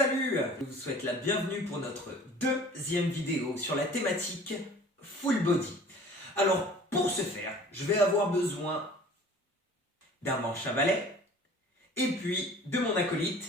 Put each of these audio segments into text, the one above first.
Salut! Je vous souhaite la bienvenue pour notre deuxième vidéo sur la thématique full body. Alors, pour ce faire, je vais avoir besoin d'un manche à balai et puis de mon acolyte.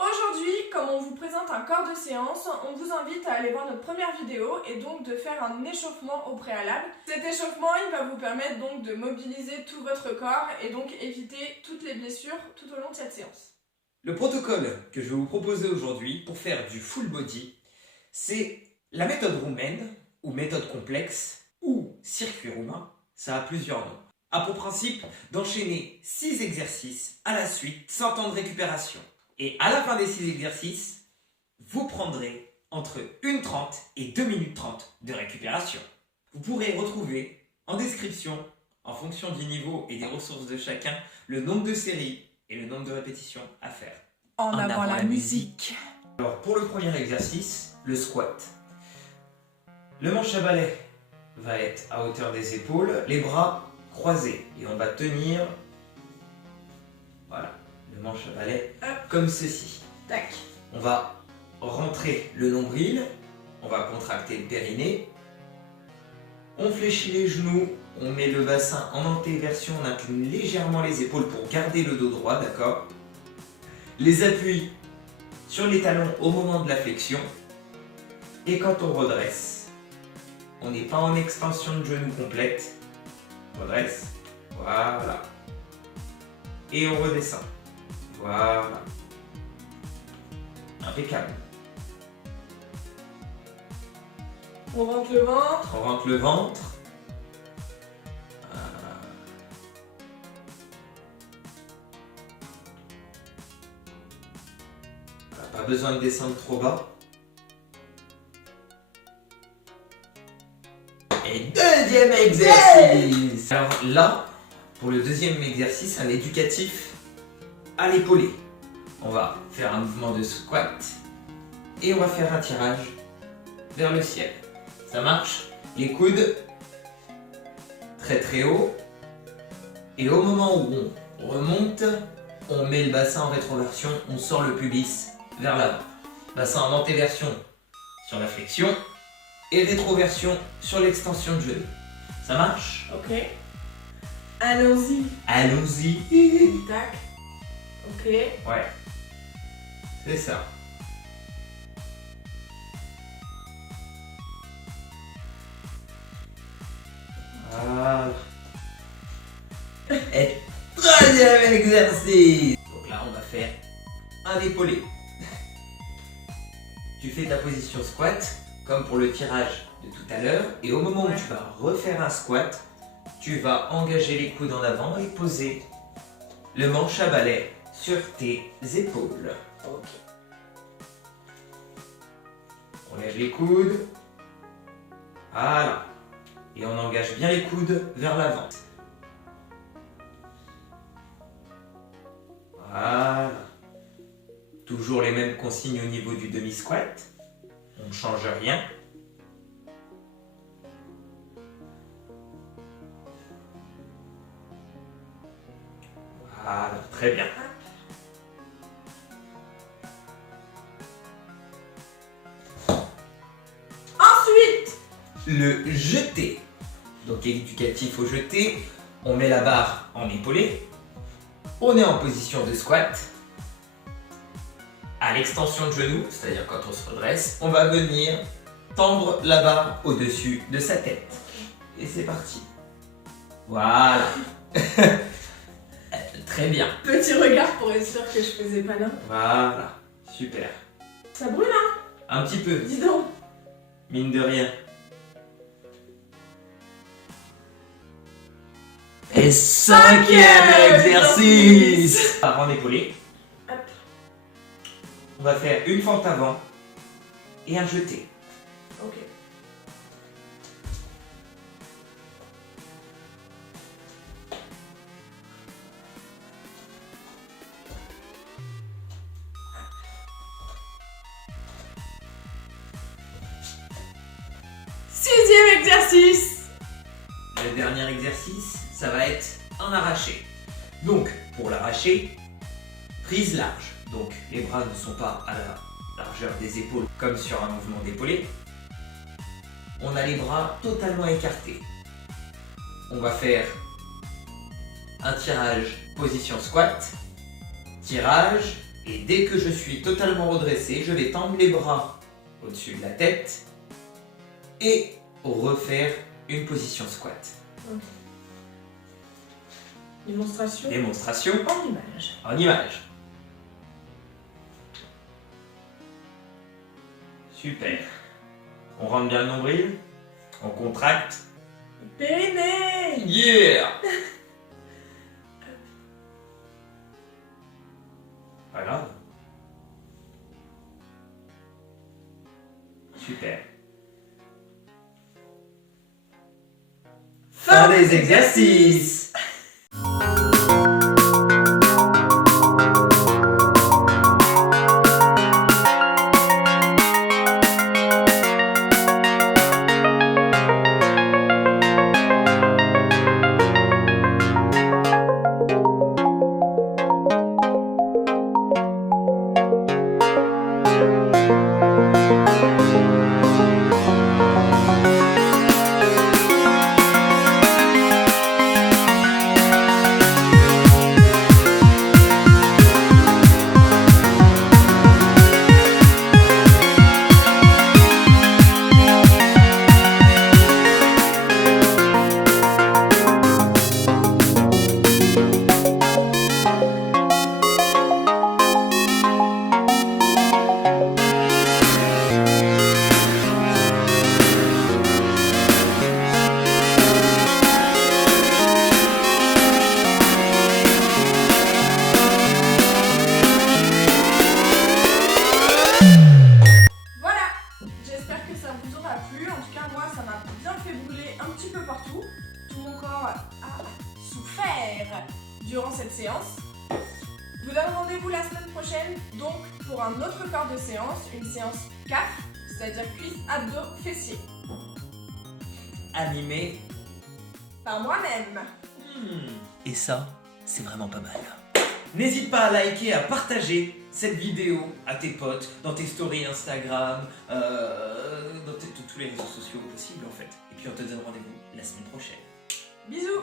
Aujourd'hui, comme on vous présente un corps de séance, on vous invite à aller voir notre première vidéo et donc de faire un échauffement au préalable. Cet échauffement, il va vous permettre donc de mobiliser tout votre corps et donc éviter toutes les blessures tout au long de cette séance. Le protocole que je vais vous proposer aujourd'hui pour faire du full body, c'est la méthode roumaine ou méthode complexe ou circuit roumain, ça a plusieurs noms. A pour principe d'enchaîner 6 exercices à la suite sans temps de récupération. Et à la fin des 6 exercices, vous prendrez entre 1h30 et 2h30 de récupération. Vous pourrez retrouver en description, en fonction du niveau et des ressources de chacun, le nombre de séries et le nombre de répétitions à faire. En avant la musique. Alors pour le premier exercice, le squat. Le manche à balai va être à hauteur des épaules, les bras croisés et on va tenir, voilà, le manche à balai comme ceci. Tac. On va rentrer le nombril, on va contracter le périnée, on fléchit les genoux, on met le bassin en antéversion, on incline légèrement les épaules pour garder le dos droit, d'accord? Les appuis sur les talons au moment de la flexion, et quand on redresse, on n'est pas en extension de genou complète, on redresse, voilà, et on redescend, voilà, impeccable. On rentre le ventre. On rentre le ventre. Pas besoin de descendre trop bas. Et deuxième exercice. Alors là, pour le deuxième exercice, un éducatif à l'épaulé. On va faire un mouvement de squat et on va faire un tirage vers le ciel. Ça marche? Les coudes très très haut. Et au moment où on remonte, on met le bassin en rétroversion, on sort le pubis vers l'avant. Bassin en antéversion sur la flexion et rétroversion sur l'extension de genou. Ça marche? Ok. Allons-y. Allons-y. Tac. Ok. Ouais. C'est ça. Voilà. Et troisième exercice. Donc là, on va faire un épaulé. Tu fais ta position squat, comme pour le tirage de tout à l'heure, et au moment où tu vas refaire un squat, tu vas engager les coudes en avant et poser le manche à balai sur tes épaules. Ok. On lève les coudes. Voilà. Et on engage bien les coudes vers l'avant. Voilà. Toujours les mêmes consignes au niveau du demi-squat. On ne change rien. Voilà, très bien. Ensuite, Le jeté. Donc éducatif au jeté, on met la barre en épaulé. On est en position de squat. À l'extension de genou, c'est-à-dire quand on se redresse, on va venir tendre la barre au-dessus de sa tête. Et c'est parti. Voilà. Très bien. petit regard pour être sûr que je faisais pas là. Voilà. Super. Ça brûle, hein? Un petit peu, Dis donc. mine de rien. Et cinquième exercice. Barre en épaulé. Hop. On va faire une fente avant et un jeté. Ok. Sixième exercice. Le dernier exercice, ça va être un arraché. Donc, pour l'arracher, prise large. Donc les bras ne sont pas à la largeur des épaules comme sur un mouvement d'épaulé. On a les bras totalement écartés. On va faire un tirage position squat, tirage, et dès que je suis totalement redressé, je vais tendre les bras au-dessus de la tête et refaire une position squat. Okay. Démonstration. Démonstration En image. en image. Super. On rentre bien le nombril, on contracte. Périnée. Yeah! Pas grave. Super. Fin des exercices! Tout mon corps a souffert durant cette séance. Je vous donne rendez-vous la semaine prochaine, donc pour un autre corps de séance, une séance CAF, c'est-à-dire cuisses, abdos, fessiers. Animé Par moi-même. Et ça, c'est vraiment pas mal. N'hésite pas à liker, à partager cette vidéo à tes potes, dans tes stories Instagram, dans tous les réseaux sociaux possibles en fait. Et puis on te donne rendez-vous la semaine prochaine. Bisous.